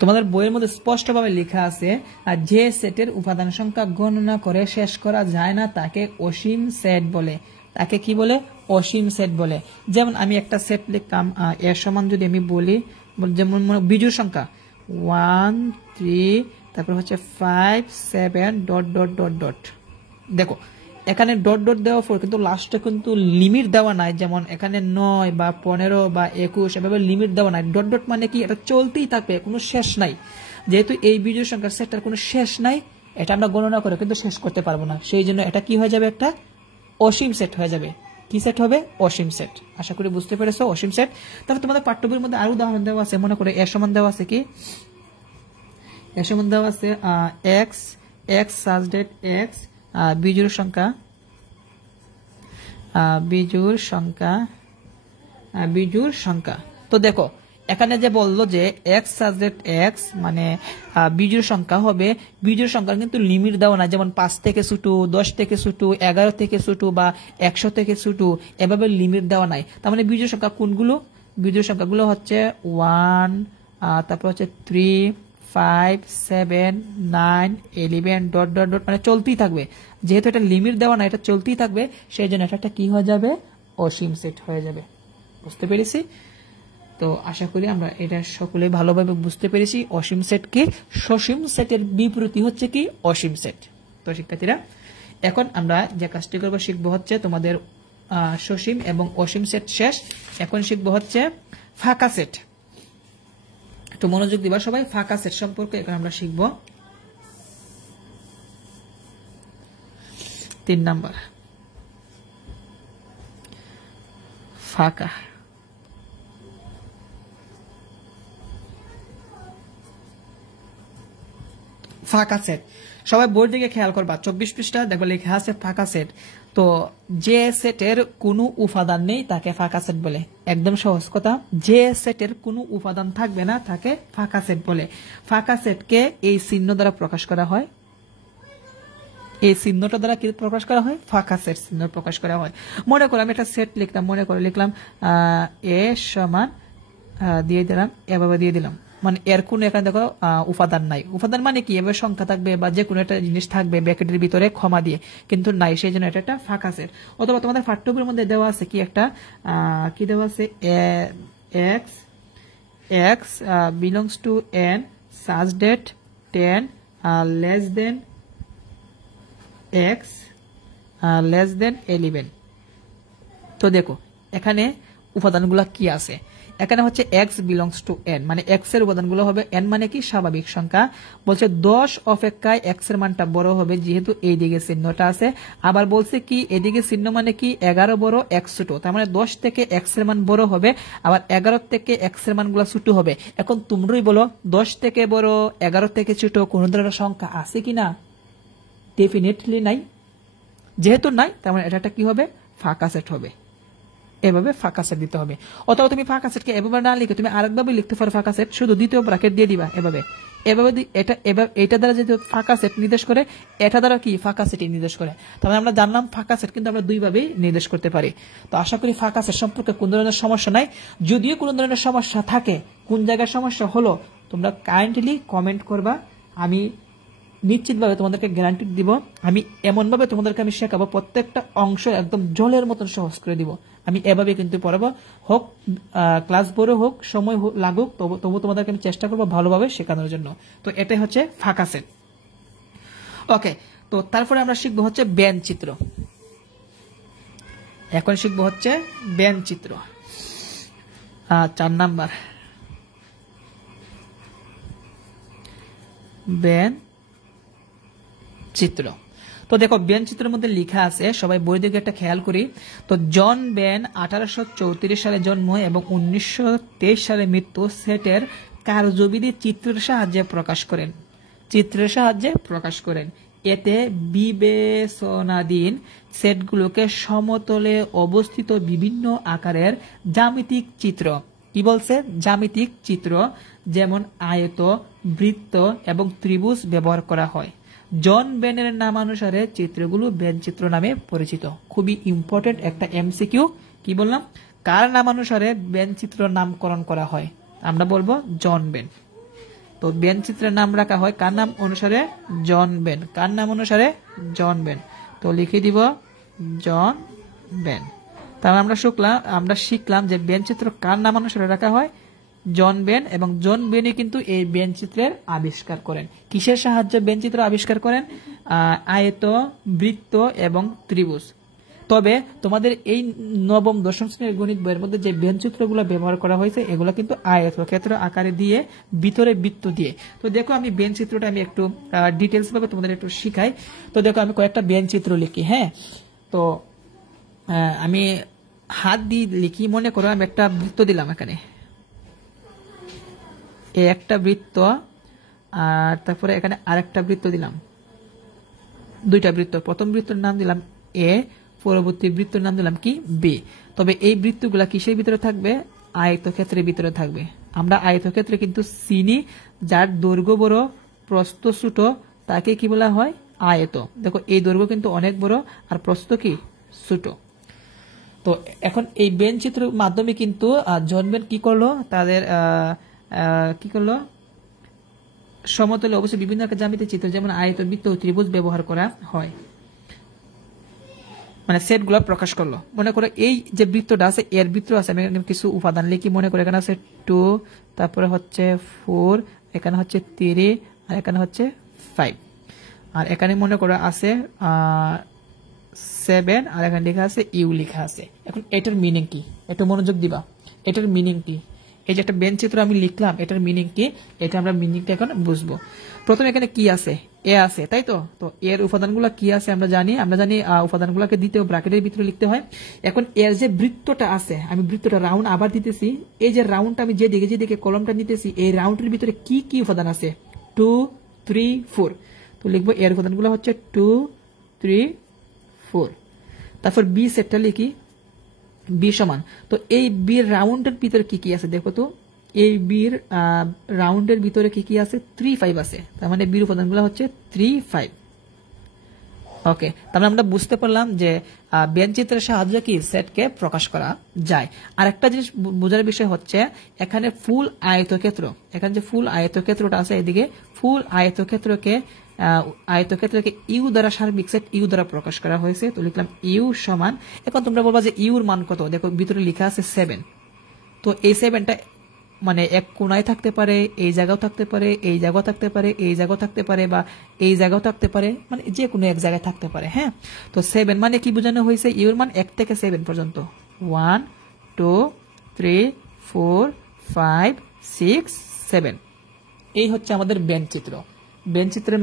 তোমাদের বইয়ের মধ্যে স্পষ্টভাবে লেখা আছে আর যে সেটের উপাদান সংখ্যা গণনা করে শেষ করা যায় না তাকে অসীম সেট বলে। তাকে কি বলে? অসীম সেট বলে। যেমন আমি একটা সেট লিখলাম এর সমান যদি আমি বলি, যেমন বিজোড় সংখ্যা 1 3 তারপর হচ্ছে 5 7 ডট ডট ডট ডট। দেখো এখানে ডট ডট দেওয়ার পর কিন্তু লাস্টে কিন্তু লিমিট দেওয়া নাই, যেমন এখানে 9 বা 15 বা 21 এভাবে লিমিট দেওয়া নাই। ডট ডট মানে কি এটা চলতেই থাকবে, কোনো শেষ নাই। যেহেতু এই বিজোড় সংখ্যার সেটটার কোনো শেষ নাই, এটা আমরা গণনা করে কিন্তু শেষ করতে পারবো না, সেই জন্য এটা কি হয়ে যাবে? একটা অসীম সেট হয়ে যাবে। কি সেট হবে? অসীম সেট। আশা করি বুঝতে পেরেছো অসীম সেট। তারপর তোমাদের পাঠ্যবইয়ের মধ্যে আরো উদাহরণ দেওয়া আছে। মনে করে এর সমান দেওয়া আছে কি, এর সমান দেওয়া আছে এক্স এক্স সাজ ডেট এক্স বিজোড় সংখ্যা বিজোড় সংখ্যা। তো দেখো এখানে যে বললো যে এক্স সাবজেক্ট এক্স মানে বিজোড় সংখ্যা হবে, বিজোড় সংখ্যার কিন্তু লিমিট দেওয়া না, যেমন 5 থেকে ছোট, 10 থেকে ছোট, 11 থেকে ছোট বা 100 থেকে ছোট, এভাবে লিমিট দেওয়া নাই। তার মানে বিজোড় সংখ্যা কোনগুলো? বিজোড় সংখ্যাগুলো হচ্ছে 1 তারপর হচ্ছে 3 5 7 9 11 ডট ডট ডট, মানে চলতেই থাকবে। যেহেতু এটা লিমিট দেওয়া না, এটা চলতেই থাকবে, সেই জন্য এটা একটা কি হয়ে যাবে? অসীম সেট হয়ে যাবে। বুঝতে পেরেছি? তো আশা করি আমরা এটা সকলে ভালোভাবে বুঝতে পেরেছি। অসীম সেট কি? সসীম সেটের বিপরীত হচ্ছে কি? অসীম সেট। তো শিক্ষার্থীরা এখন আমরা যে কাজটি করবো শিখবো হচ্ছে তোমাদের সসীম এবং অসীম সেট শেষ। এখন শিখবো হচ্ছে ফাঁকা সেট। একটু মনোযোগ দিবা সবাই। ফাঁকা সেট সম্পর্কে এখন আমরা শিখব। 3 নাম্বার ফাঁকা। ফাঁকা সেট সবাই বোর্ড দিকে খেয়াল করবা, 24 পৃষ্ঠা দেখো লেখা আছে ফাঁকা সেট। তো যে সেটের কোনো উপাদান নেই তাকে ফাঁকা সেট বলে। একদম সহজ কথা, যে সেটের কোনো উপাদান থাকবে না তাকে ফাঁকা সেট বলে। ফাঁকা সেটকে এই চিহ্ন দ্বারা প্রকাশ করা হয়। এই চিহ্নটা দ্বারা কি প্রকাশ করা হয়? ফাঁকা সেট চিহ্ন প্রকাশ করা হয়। মনে করো আমি একটা সেট লিখলাম, মনে করে লিখলাম এ সমান দিয়ে দিলাম, এভাবে দিয়ে দিলাম, মানে এর কোনো এখানে দেখো উপাদান নাই। উপাদান মানে কি? এভাবে সংখ্যা থাকবে বা যে কোনো একটা জিনিস থাকবে ব্র্যাকেটের ভিতরে ক্ষমা দিয়ে, কিন্তু নাই, সেই জন্য এটা একটা ফাঁকা সেট। অথবা তোমাদের পাঠ্যবইয়ের মধ্যে দেওয়া আছে কি একটা কি দেওয়া আছে, x x belongs to N সাজ date 10 less than x less than 11। তো দেখো এখানে উপাদানগুলো কি আছে। এখানে হচ্ছে এক্স বিলংস টু এন, মানে এক্স এর উপাদানগুলো হবে এন মানে কি? স্বাভাবিক সংখ্যা। বলছে 10 অপেক্ষায় এক্স এর মানটা বড় হবে যেহেতু এই দিকে চিহ্নটা আছে। আবার বলছে কি এদিকে চিহ্ন মানে কি? 11 বড় এক্স ছোট, তার মানে 10 থেকে এক্স এর মান বড় হবে, আবার 11 থেকে এক্স এর মানগুলো ছোট হবে। এখন তোমরাই বলো 10 থেকে বড় 11 থেকে ছোট কোন ধরনের সংখ্যা আছে কিনা? ডেফিনেটলি নাই। যেহেতু নাই তার মানে এটা একটা কি হবে? ফাঁকা সেট হবে। এভাবে ফাঁকা সেট দিতে হবে। অথবা তুমি ফাঁকা সেটকে এভাবে না লিখে তুমি আরেকভাবে লিখতে পারো ফাঁকা সেট, শুধু দ্বিতীয় ব্র্যাকেট দিয়ে দিবা এভাবে। এভাবে এটা দ্বারা যদি ফাঁকা সেট নির্দেশ করে, এটা দ্বারা কি ফাঁকা সেট নির্দেশ করে। তাহলে আমরা জানলাম ফাঁকা সেট কিন্তু আমরা দুইভাবেই নির্দেশ করতে পারি। তো আশা করি ফাঁকা সেট সম্পর্কে কোন ধরনের সমস্যা নাই। যদিও কোন ধরনের সমস্যা থাকে, কোন জায়গায় সমস্যা হলো তোমরা কাইন্ডলি কমেন্ট করবা। আমি নিশ্চিতভাবে তোমাদেরকে গ্যারান্টি দিব, আমি এমনভাবে তোমাদেরকে আমি শেখাবো, প্রত্যেকটা অংশ একদম জলের মতন সহজ করে দিব। আমি এভাবে কিন্তু পড়াবো, হোক ক্লাস বড় হোক, সময় লাগুক, তবু তোমাদেরকে আমি চেষ্টা করবো ভালোভাবে শেখানোর জন্য। তো এটাই হচ্ছে ফাঁকা সেট। ওকে, তো তারপরে আমরা শিখবো হচ্ছে ব্যান চিত্র। এখন শিখবো হচ্ছে ব্যান চিত্র। 4 নাম্বার ব্যান চিত্র। তো দেখো বেন চিত্রের মধ্যে লেখা আছে, সবাই বই দিকে একটা খেয়াল করি। তো জন বেন 1834 সালে জন্ম এবং 1923 সালে মৃত্যু সেটের কার্যবিধি চিত্রের সাহায্যে প্রকাশ করেন। চিত্রের সাহায্যে প্রকাশ করেন। এতে বিবেচনাধীন সেটগুলোকে সমতলে অবস্থিত বিভিন্ন আকারের জ্যামিতিক চিত্র, কি বলছে, জ্যামিতিক চিত্র, যেমন আয়ত, বৃত্ত এবং ত্রিভুজ ব্যবহার করা হয়। জন বেনের নামানুসারে চিত্রগুলো বেন চিত্র নামে পরিচিত। খুবই ইম্পর্টেন্ট একটা এমসিকিউ। কি বললাম, কার নামানুসারে বেন চিত্র নামকরণ করা হয়? আমরা বলবো জন বেন। তো বেন চিত্রের নাম রাখা হয় কার নাম অনুসারে? জন বেন। কার নাম অনুসারে? জন বেন। তো লিখে দিব জন বেন। তাহলে আমরা শিখলাম যে বেন চিত্র কার নাম অনুসারে রাখা হয়? জন বেন। এবং জন বেনই কিন্তু এই বেন চিত্রের আবিষ্কার করেন। কিসের সাহায্যে বেন চিত্র আবিষ্কার করেন? আয়ত, বৃত্ত এবং ত্রিভুজ। তবে তোমাদের এই নবম দশম শ্রেণীর গণিত বইয়ের মধ্যে যে বেন চিত্রগুলো ব্যবহার করা হয়েছে এগুলো কিন্তু আয়তক্ষেত্র আকারে দিয়ে, ভিতরে বৃত্ত দিয়ে। তো দেখো আমি বেন চিত্রটা আমি একটু ডিটেলস ভাবে তোমাদের একটু শিখাই। তো দেখো আমি কয়েকটা বেন চিত্র লিখি। হ্যাঁ, তো আমি হাত দিয়ে লিখি। মনে করো আমি একটা বৃত্ত দিলাম এখানে, একটা বৃত্ত, আর তারপরে এখানে আরেকটা বৃত্ত দিলাম, দুইটা বৃত্ত। প্রথম বৃত্তের নাম দিলাম এ, পরবর্তী বৃত্তের নাম দিলাম কি? বি। তবে এই বৃত্তগুলা কিসের ভিতরে থাকবে? আয়তক্ষেত্রের ভিতরে থাকবে। আমরা আয়তক্ষেত্রে কিন্তু চিনি যার দৈর্ঘ্য বড়, প্রস্থ ছোট, তাকে কি বলা হয়? আয়ত। দেখো এই দৈর্ঘ্য কিন্তু অনেক বড় আর প্রস্থ কি? ছোট। তো এখন এই বেন চিত্রের মাধ্যমে কিন্তু জন বেন কি করলো? তাদের কি করলো? সমতলে অবশ্যই বিভিন্ন জ্যামিতিক চিত্র যেমন আয়ত, বৃত্ত, ত্রিভুজ ব্যবহার করা হয়, মানে সেট গুলা প্রকাশ করলো। মনে করো এই যে বৃত্তটা আছে, এর বৃত্ত আছে, আমি কিছু উপাদান লিখি। মনে করো এখানে আছে 2, তারপরে হচ্ছে 4, এখানে হচ্ছে 3, আর এখানে হচ্ছে 5, আর এখানে মনে করো আছে 7, আর এখানে লেখা আছে ইউ লেখা আছে। এখন এটার মিনিং কি? একটু মনোযোগ দিবা। এটার মিনিং কি? এই যে একটা বেন চিত্র আমি লিখলাম, এটার মিনিং কি? এটা আমরা মিনিংটা এখন বুঝবো। প্রথমে এখানে কি আছে? এ আছে, তাই তো? তো এর উপাদানগুলো কি আছে আমরা জানি। উপাদানগুলোকে দ্বিতীয় ব্র্যাকেটের ভিতরে লিখতে হয়। এখন এর যে বৃত্তটা আছে, আমি বৃত্তটা রাউন্ড আবার দিতেছি। এই যে রাউন্ডটা আমি যেদিকে কলমটা নিতেছি, এই রাউন্ডের ভিতরে কি কি উপাদান আছে? 2, 3, 4। তো লিখবো এর উপাদানগুলো হচ্ছে 2, 3, 4। তারপর বি সেটটা লিখি, বি সমান। তো এই বি রাউন্ডের ভিতরে কি কি আছে দেখো তো। এই বির রাউন্ডের ভিতরে কি কি আছে? 3, 5 আছে। তার মানে বির উপাদানগুলো হচ্ছে 3, 5। ওকে, তাহলে আমরা বুঝতে পারলাম যে বেন চিত্রের সাহায্যে কি সেটকে প্রকাশ করা যায়। আর একটা জিনিস বোঝার বিষয় হচ্ছে এখানে ফুল আয়তক্ষেত্র, এখানে যে ফুল আয়তক্ষেত্রটা আছে এদিকে ফুল আয়তক্ষেত্রকে ইউ দ্বারা সার্বিক সেট ইউ দ্বারা প্রকাশ করা হয়েছে। তো লিখলাম ইউ সমান। এখন তোমরা বলবা যে ইউর মান কত? দেখো ভিতরে লেখা আছে 7। তো এই 7টা মানে এক কোণায় থাকতে পারে, এই জায়গাও থাকতে পারে, এই জায়গাও থাকতে পারে, এই জায়গাও থাকতে পারে, বা এই জায়গাও থাকতে পারে, মানে যে কোনো এক জায়গায় থাকতে পারে। হ্যাঁ, তো 7 মানে কি বোঝানো হয়েছে? ইউর মান 1 থেকে 7 পর্যন্ত। 1, 2, 3, 4, 5, 6, 7। এই হচ্ছে আমাদের বেন চিত্র। বেন চিত্রের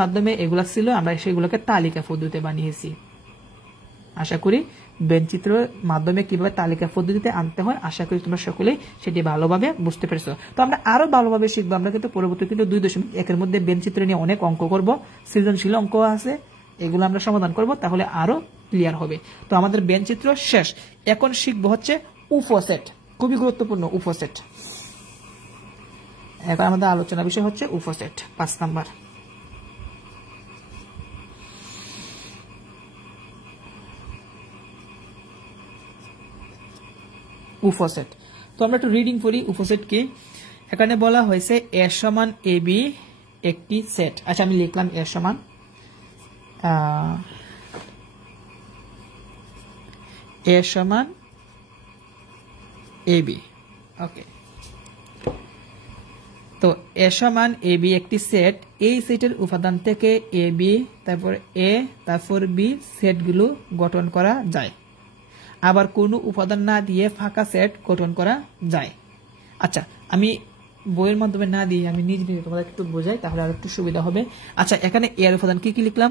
মাধ্যমে এগুলা ছিল, আমরা সেগুলোকে তালিকা পদ্ধতিতে বানিয়েছি। আশা করি বেন চিত্রের মাধ্যমে কিভাবে তালিকা পদ্ধতিতে আনতে হয়, আশা করি তোমরা সকলেই সেটি ভালোভাবে বুঝতে পেরেছো। তো আমরা আরো ভালোভাবে শিখবো। আমরা কিন্তু পরবর্তী 2.1 মধ্যে বেন চিত্র নিয়ে অনেক অঙ্ক করব, সৃজনশীল অঙ্ক আছে, এগুলো আমরা সমাধান করব, তাহলে আরো ক্লিয়ার হবে। তো আমাদের বেন চিত্র শেষ। এখন শিখবো হচ্ছে উপসেট। খুবই গুরুত্বপূর্ণ উপসেট। এখন আমাদের আলোচনা বিষয় হচ্ছে উপসেট, 5 নাম্বার। উপসেট। তো আমরা একটু রিডিং করি উপসেট কি। এখানে বলা হয়েছে এ সমান এ বি একটি সেট। আচ্ছা আমি লিখলাম এ সমান এ বি। ওকে, তো এ সমান এ বি একটি সেট। এই সেটের উপাদান থেকে এ বি, তারপর এ, তারপর বি সেটগুলো গঠন করা যায়। আবার কোনো উপাদান না দিয়ে ফাঁকা সেট গঠন করা যায়। আচ্ছা আমি বইয়ের মাধ্যমে না দিয়ে আমি নিজে নিজে তোমাদের একটু বোঝাই, তাহলে আর একটু সুবিধা হবে। আচ্ছা, এখানে এর উপাদান কি কি লিখলাম?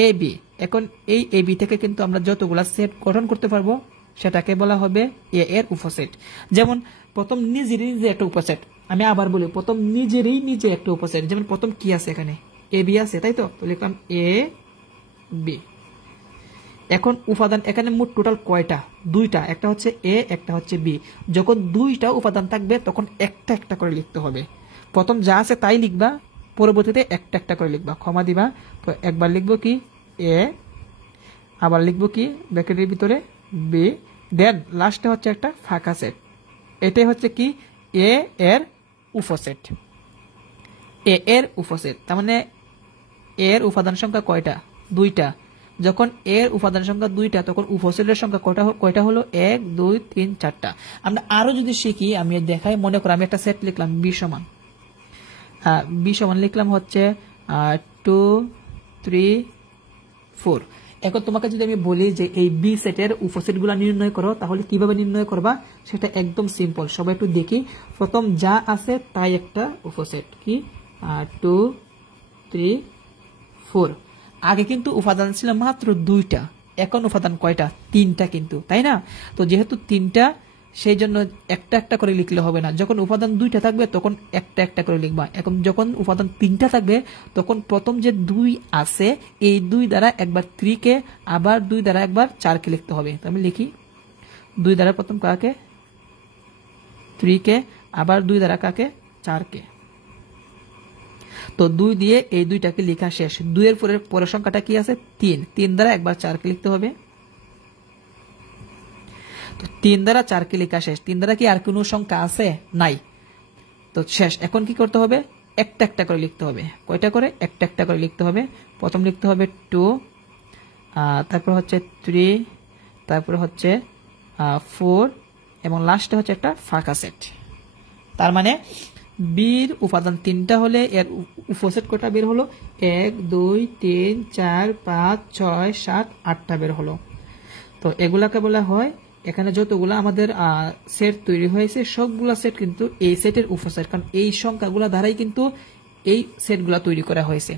A B. এখন এই এ বি থেকে কিন্তু আমরা যতগুলা সেট গঠন করতে পারবো সেটাকে বলা হবে এ এর উপসেট। যেমন প্রথম নিজেরই নিজে একটা উপসেট, আমি আবার বলি, প্রথম নিজেরই নিজে একটা উপসেট। যেমন প্রথম কি আছে, এখানে এ বি আছে, তাই তো লিখলাম এ বি। এখন উপাদান এখানে মোট টোটাল কয়টা? দুইটা, একটা হচ্ছে এ, একটা হচ্ছে বি। যখন দুইটা উপাদান থাকবে তখন একটা একটা করে লিখতে হবে। প্রথম যা আছে তাই লিখবা, পরবর্তীতে একটা একটা করে লিখবা, ক্ষমা দিবা। তো একবার লিখবো কি এ, আবার লিখবো কি ব্র্যাকেটের ভিতরে বি, দেন লাস্টে হচ্ছে একটা ফাঁকা সেট। এটাই হচ্ছে কি এ এর উপসেট। এ এর উপসেট, তার মানে এর উপাদান সংখ্যা কয়টা? দুইটা। যখন এর উপাদান সংখ্যা দুইটা তখন উপসেটের সংখ্যা কয়টা হলো? 1 2 3 4টা। আমরা আরো যদি শিখি, আমি দেখাই। মনে করো আমি একটা সেট লিখলাম বি সমান, বি সমান লিখলাম হচ্ছে 2 3 4। এখন তোমাকে যদি আমি বলি যে এই বি সেটের উপসেটগুলো নির্ণয় করো, তাহলে কিভাবে নির্ণয় করবা? সেটা একদম সিম্পল। সবাই একটু দেখি। প্রথম যা আছে তাই একটা উপসেট, কি 2 3 4। আগে কিন্তু উপাদান ছিল মাত্র দুইটা, এখন উপাদান কয়টা? তিনটা কিন্তু, তাই না? তো যেহেতু তিনটা, সেই জন্য একটা একটা করে লিখলে হবে না। যখন উপাদান দুইটা থাকবে তখন একটা একটা করে লিখবা। এখন যখন উপাদান তিনটা থাকবে তখন প্রথম যে দুই আছে এই দুই দ্বারা একবার 3 কে, আবার দুই দ্বারা একবার 4 কে লিখতে হবে। তো আমি লিখি দুই দ্বারা প্রথম কাকে? 3 কে, আবার দুই দ্বারা কাকে? 4 কে। তো 2 দিয়ে এই দুইটাকে লেখা শেষ। 2 এর পরের সংখ্যাটা কি আছে? 3। 3 দ্বারা একবার 4 কে লিখতে হবে। তো 3 দ্বারা 4 কে লেখা শেষ। 3 দ্বারা কি আর কোনো সংখ্যা আছে? নাই। তো শেষ। এখন কি করতে হবে? একটা একটা করে লিখতে হবে। কয়টা করে? একটা একটা করে লিখতে হবে। প্রথম লিখতে হবে 2, তারপর হচ্ছে 3, তারপর হচ্ছে 4, এবং লাস্টে হচ্ছে একটা ফাঁকা সেট। তার মানে বির উপাদান তিনটা হলে এর উপসেট কয়টা বের হলো? 1 2 3 4 5 6 7 8টা বের হলো। তো এগুলাকে বলা হয়, এখানে যতগুলো আমাদের সেট তৈরি হয়েছে সবগুলা সেট কিন্তু এই সেটের উপসেট, কারণ এই সংখ্যাগুলা দ্বারাই কিন্তু এই সেটগুলা তৈরি করা হয়েছে।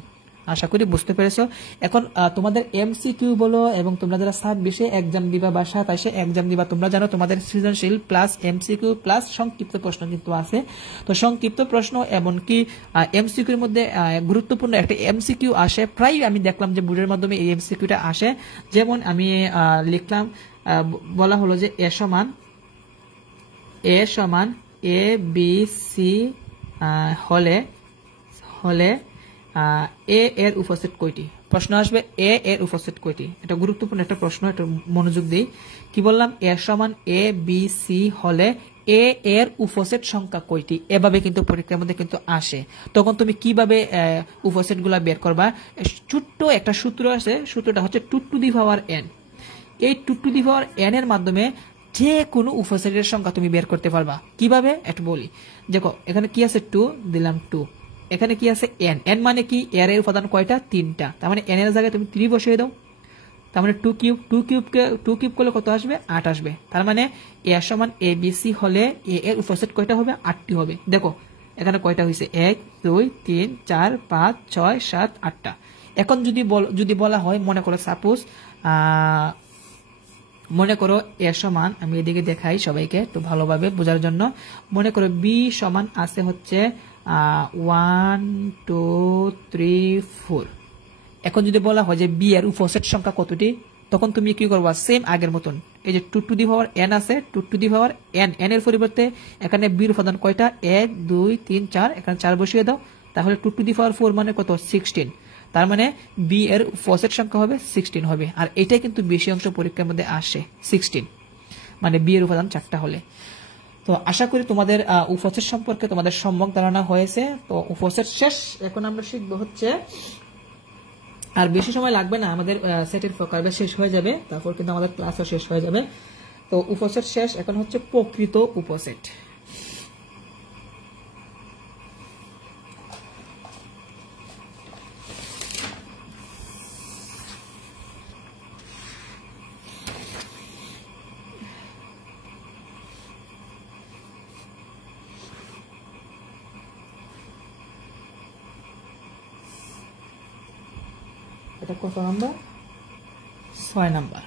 আশা করি বুঝতে পেরেছো। এখন তোমাদের এমসিকিউ বলো, এবং তোমরা যারা 26-এ এক্সাম দিবা বা 27-এ এক্সাম দিবা, তোমরা জানো তোমাদের সৃজনশীল প্লাস এমসিকিউ প্লাস সংক্ষিপ্ত প্রশ্ন কিন্তু আছে। তো সংক্ষিপ্ত প্রশ্ন এমনকি এমসিকিউর মধ্যে গুরুত্বপূর্ণ একটা এমসিকিউ আসে, প্রায় আমি দেখলাম যে বোর্ডের মাধ্যমে এই এমসিকিউটা আসে। যেমন আমি লিখলাম, বলা হলো যে এ সমান এ বি সি হলে এ এর উপসেট কয়টি? প্রশ্ন আসবে এ এর উপসেট কয়টি? এটা গুরুত্বপূর্ণ একটা প্রশ্ন, এটা মনোযোগ দিই। কি বললাম? এ সমান এ বি সি হলে এ এর উপসেট সংখ্যা কয়টি? এভাবে কিন্তু পরীক্ষার মধ্যে কিন্তু আসে। তখন তুমি কিভাবে উপসেট গুলা বের করবা? ছোট্ট একটা সূত্র আছে, সূত্রটা হচ্ছে 2 টু দি পাওয়ার n। এই 2 টু দি পাওয়ার n এর মাধ্যমে যে কোনো উপসেটের সংখ্যা তুমি বের করতে পারবা। কিভাবে একটু বলি। দেখো এখানে কি আছে? 2 দিলাম 2। এখানে কি আছে? n। n মানে কি? এর উপাদান কয়টা? তিনটা। তার মানে n এর জায়গায় তুমি 3 বসিয়ে দাও। তার মানে 2 কিউব করলে কত আসবে? 8 আসবে। তার মানে a সমান a b c হলে a এর উপসেট কয়টা হবে? 8টি হবে। দেখো এখানে কয়টা হয়েছে? 1 2 3 4 5 6 7 8টা। এখন যদি বলা হয়, মনে করো সাপোজ মনে করো এ সমান, আমি এদিকে দেখাই সবাইকে একটু ভালোভাবে বোঝার জন্য। মনে করো বি সমান আছে হচ্ছে 1 2 3 4। এখন যদি বলা হয় যে বি এর উপসেট সংখ্যা কতটি, তখন তুমি কি করবা? সেম আগের মতন, এই যে 2 টু দি পাওয়ার n আছে, 2 to the power n, n এর পরিবর্তে এখানে বির উপাদান কয়টা? 1 2 3 4, এখানে 4 বসিয়ে দাও। তাহলে 2 টু দি পাওয়ার 4 মানে কত? 16। তার মানে বি এর উপসেট সংখ্যা হবে 16 হবে। আর এটাই কিন্তু বেশি অংশ পরীক্ষার মধ্যে আসে, 16, মানে বি এর উপাদান 4টা হলে। তো আশা করি তোমাদের উপসেট সম্পর্কে তোমাদের সম্যক ধারণা হয়েছে। তো উপসেট শেষ। এখন আমরা শিখবো হচ্ছে, আর বেশি সময় লাগবে না, আমাদের সেটের প্রকারভেদ শেষ হয়ে যাবে, তারপর কিন্তু আমাদের ক্লাসও শেষ হয়ে যাবে। তো উপসেট শেষ। এখন হচ্ছে প্রকৃত উপসেট। এটা কত নাম্বার? 6 নাম্বার।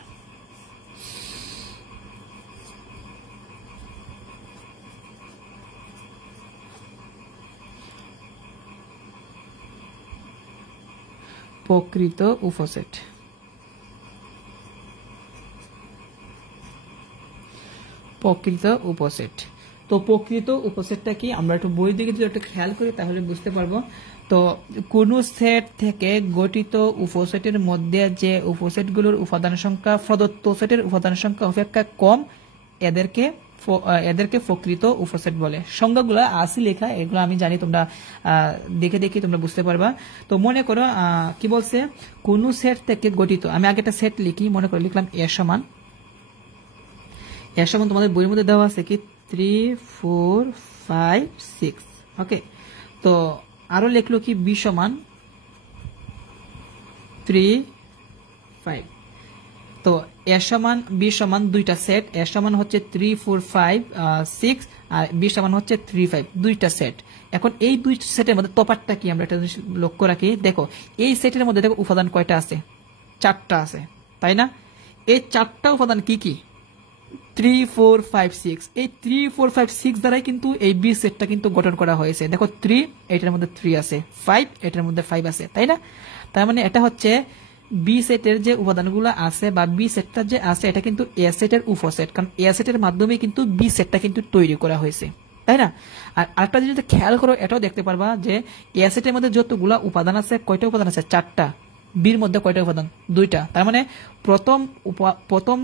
প্রকৃত উপসেট। প্রকৃত উপসেট। তো প্রকৃত উপসেটটা কি আমরা একটু বই দিকে যদি একটু খেয়াল করি তাহলে বুঝতে পারবো। তো কোন সেট থেকে গঠিত উপসেটের মধ্যে যে উপসেটগুলোর উপাদান সংখ্যা প্রদত্ত সেটের উপাদান সংখ্যা অপেক্ষা কম এদেরকে প্রকৃত উপসেট বলে। সংজ্ঞাগুলো আসি লেখা, এগুলো আমি জানি, তোমরা দেখে দেখে তোমরা বুঝতে পারবা। তো মনে করো কি বলছে, কোন সেট থেকে গঠিত, আমি আগে একটা সেট লিখি, মনে করো লিখলাম এ সমান তোমাদের বইয়ের মধ্যে দেওয়া আছে কি 3 4 5 6। ওকে, তো আরো লিখলো কি বি সমান 3 5। তো এ সমান বি সমান দুইটা সেট, এ সমান হচ্ছে 3 4 5 6 আর বি সমান হচ্ছে 3 5, দুইটা সেট। এখন এই দুই সেটের মধ্যে তফাৎটা কি আমরা একটা জিনিস লক্ষ্য রাখি। দেখো এই সেটের মধ্যে দেখো উপাদান কয়টা আছে? 4টা আছে, তাই না? এই 4টা উপাদান কি কি? 3 4 5 6। এই 3 4 5 6 দ্বারাই কিন্তু এই বি সেটটা কিন্তু গঠন করা হয়েছে। দেখো 3 এটার মধ্যে 3 আছে, 5 এটার মধ্যে 5 আছে, তাই না? তার মানে এটা হচ্ছে বি সেটের যে উপাদানগুলো আছে বা বি সেটটা যে আছে এটা কিন্তু এ সেটের উপসেট, কারণ এ সেটের মাধ্যমে কিন্তু বি সেটটা কিন্তু তৈরি করা হয়েছে, তাই না? আর আরেকটা যদি খেয়াল করো এটাও দেখতে পারবা যে এ সেটের মধ্যে যতগুলা উপাদান আছে, কয়টা উপাদান আছে? 4টা। বির মধ্যে কয়টা উপাদান? 2টা। তার মানে প্রথম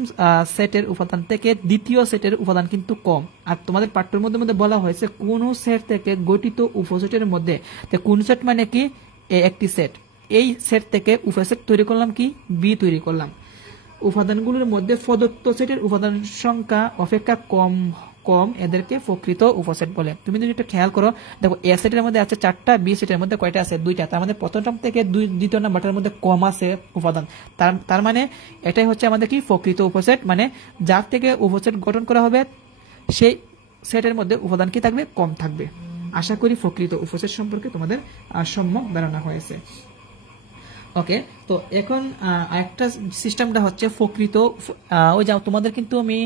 সেটের উপাদান থেকে দ্বিতীয় সেটের উপাদান কিন্তু কম। আর তোমাদের পাঠ্যের মধ্যে বলা হয়েছে কোন সেট থেকে গঠিত উপসেটের মধ্যে, কোন সেট মানে কি একটি সেট, এই সেট থেকে উপসেট তৈরি করলাম কি বি তৈরি করলাম। উপাদানগুলোর মধ্যে প্রদত্ত সেটের উপাদান সংখ্যা অপেক্ষা কম এদেরকে প্রকৃত উপসেট বলে। তুমি যদি একটু খেয়াল করো, দেখো এ সেটের মধ্যে আছে 4টা, বি সেটের মধ্যে কয়টা আছে? 2টা। তার মানে প্রথম টার্ম থেকে দ্বিতীয় নাম্বারটার মধ্যে কম আছে উপাদান, তার মানে এটাই হচ্ছে আমাদের কি প্রকৃত উপসেট। মানে যার থেকে উপসেট গঠন করা হবে সেই সেটের মধ্যে উপাদান কি থাকবে? কম থাকবে। আশা করি প্রকৃত উপসেট সম্পর্কে তোমাদের সম্যক ধারণা হয়েছে। ওকে, তো এখন একটা সিস্টেমটা হচ্ছে প্রকৃত, ওই যা তোমাদের কিন্তু আমি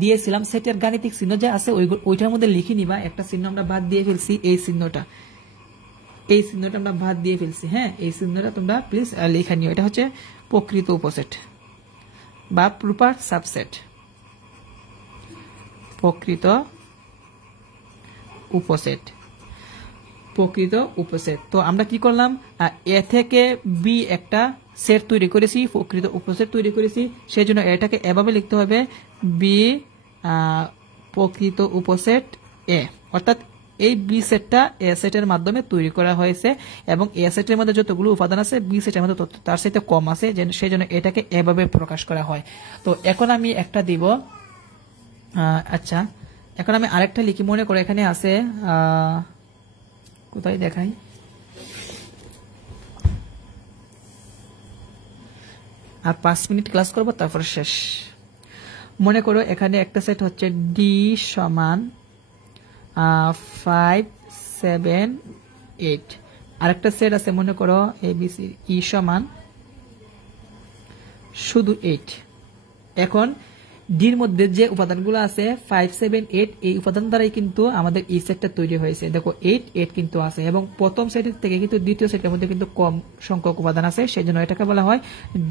দিয়েছিলাম সেটের গাণিতিক চিহ্ন যে আছে ওইটার মধ্যে লিখে নিবা। একটা চিহ্ন আমরা বাদ দিয়ে ফেলছি, এই চিহ্নটা আমরা বাদ দিয়ে ফেলছি। হ্যাঁ, এই চিহ্নটা তোমরা প্লিজ লিখে নিও। এটা হচ্ছে প্রকৃত উপসেট বা প্রপার সাবসেট। প্রকৃত উপসেট। তো আমরা কি করলাম, এ থেকে বি একটা সেট তৈরি করেছি, প্রকৃত উপসেট তৈরি করেছি। সেই জন্য এটাকে এভাবে লিখতে হবে, বি প্রকৃত উপসেট এ, অর্থাৎ এই বি সেটটা এ সেটের মাধ্যমে তৈরি করা হয়েছে এবং এ সেটের মধ্যে যতগুলো উপাদান আছে বি সেটের মধ্যে তার সাথে কম আছে, সেই জন্য এটাকে এভাবে প্রকাশ করা হয়। তো এখন আমি একটা দিব, আচ্ছা এখন আমি আরেকটা লিখি। মনে করো এখানে আছে, কোথায় দেখাই, আর 5 মিনিট ক্লাস করবো তারপর শেষ। মনে করো এখানে একটা সেট হচ্ছে ডি সমান 5 7 8, আরেকটা সেট আছে মনে করো এবিসি ই সমান শুধু 8। এখন ডির মধ্যে যে উপাদানগুলো আছে 5 7 8, এই উপাদান দ্বারাই কিন্তু আমাদের এই সেটটা তৈরি হয়েছে। দেখো 8 কিন্তু আছে এবং প্রথম সেটের থেকে কিন্তু দ্বিতীয় সেটের মধ্যে কিন্তু কম সংখ্যক উপাদান আছে, সেই জন্য এটাকে বলা হয়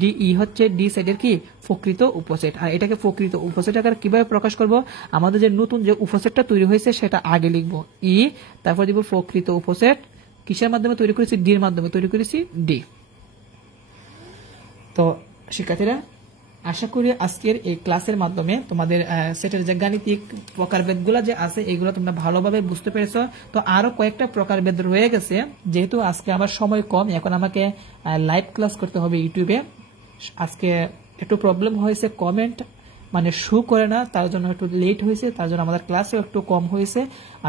ডি। ই হচ্ছে ডি সেটের কি প্রকৃত উপসেট। আর এটাকে প্রকৃত উপসেট আকারে কিভাবে প্রকাশ করব, আমাদের যে নতুন যে উপসেটটা তৈরি হয়েছে সেটা আগে লিখবো ই, তারপর দিব প্রকৃত উপসেট কিসের মাধ্যমে তৈরি করেছি? ডির মাধ্যমে তৈরি করেছি, ডি। তো শিক্ষার্থীরা, আশা করি আজকের এই ক্লাসের মাধ্যমে তোমাদের সেটের যে গাণিতিক প্রকারভেদগুলো যে আছে এগুলো তোমরা ভালোভাবে বুঝতে পেরেছো। তো আরো কয়েকটা প্রকারভেদ রয়ে গেছে, যেহেতু আজকে আমার সময় কম, এখন আমাকে লাইভ ক্লাস করতে হবে ইউটিউবে। আজকে একটু প্রবলেম হয়েছে, কমেন্ট মানে শো করে না, তার জন্য একটু লেট হয়েছে, তার জন্য আমাদের ক্লাসও একটু কম হয়েছে।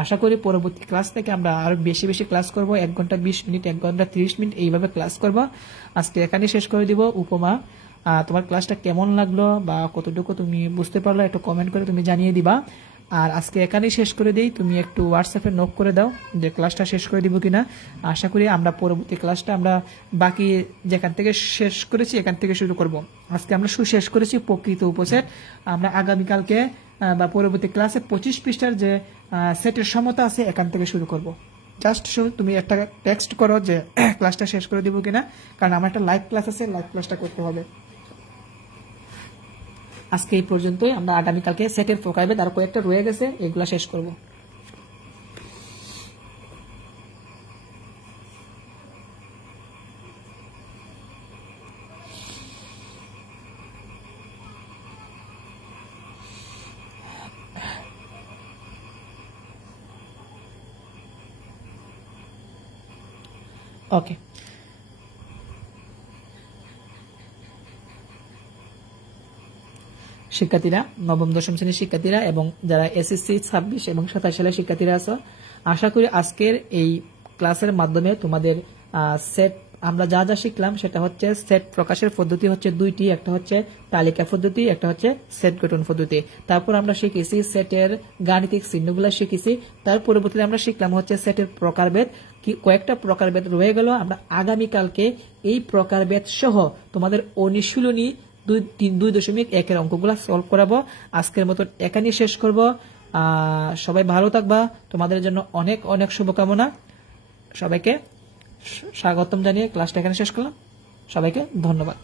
আশা করি পরবর্তী ক্লাস থেকে আমরা আরো বেশি বেশি ক্লাস করব, 1 ঘন্টা 20 মিনিট 1 ঘন্টা 30 মিনিট এইভাবে ক্লাস করব। আজকে এখানে শেষ করে দিব। উপমা, তোমার ক্লাসটা কেমন লাগলো বা কতটুকু তুমি বুঝতে পারলো একটু কমেন্ট করে তুমি জানিয়ে দিবা। আর আজকে এখানেই শেষ করে দিই। তুমি একটু হোয়াটসঅ্যাপে নোট করে দাও যে ক্লাসটা শেষ করে দিব কিনা। আশা করি আমরা পরবর্তী ক্লাসটা আমরা বাকি যেখান থেকে শেষ করেছি এখান থেকে শুরু করব। আজকে আমরা শেষ করেছি প্রকৃত উপসেট। আমরা আগামীকালকে বা পরবর্তী ক্লাসে 25 পৃষ্ঠার যে সেটের সমতা আছে এখান থেকে শুরু করব। জাস্ট তুমি একটা টেক্সট করো যে ক্লাসটা শেষ করে দিব কিনা, কারণ আমার একটা লাইভ ক্লাস আছে, লাইভ ক্লাসটা করতে হবে। আজকে এই পর্যন্তই। আমরা আগামীকালকে সেটের প্রকারভেদ আর কয়েকটা রয়ে গেছে, এগুলা শেষ করব। ওকে, শিক্ষার্থীরা, নবম দশম শ্রেণীর শিক্ষার্থীরা এবং যারা এসএসসি 26 এবং 27 সালের শিক্ষার্থীরা আছো, আশা করি আজকের এই ক্লাসের মাধ্যমে তোমাদের সেট আমরা যা যা শিখলাম সেটা হচ্ছে সেট প্রকাশের পদ্ধতি হচ্ছে দুইটি, একটা হচ্ছে তালিকা পদ্ধতি, একটা হচ্ছে সেট গঠন পদ্ধতি। তারপর আমরা শিখেছি সেটের গাণিতিক চিহ্নগুলো শিখেছি। তার পরবর্তীতে আমরা শিখলাম হচ্ছে সেটের প্রকারভেদ। কয়েকটা প্রকারভেদ রয়ে গেল, আমরা আগামীকালকে এই প্রকারভেদ সহ তোমাদের অনুশীলনী 2.1 অঙ্কগুলা সলভ করাবো। আজকের মতো এখানেই শেষ করব। সবাই ভালো থাকবা, তোমাদের জন্য অনেক অনেক শুভকামনা। সবাইকে স্বাগতম জানিয়ে ক্লাসটা এখানে শেষ করলাম। সবাইকে ধন্যবাদ।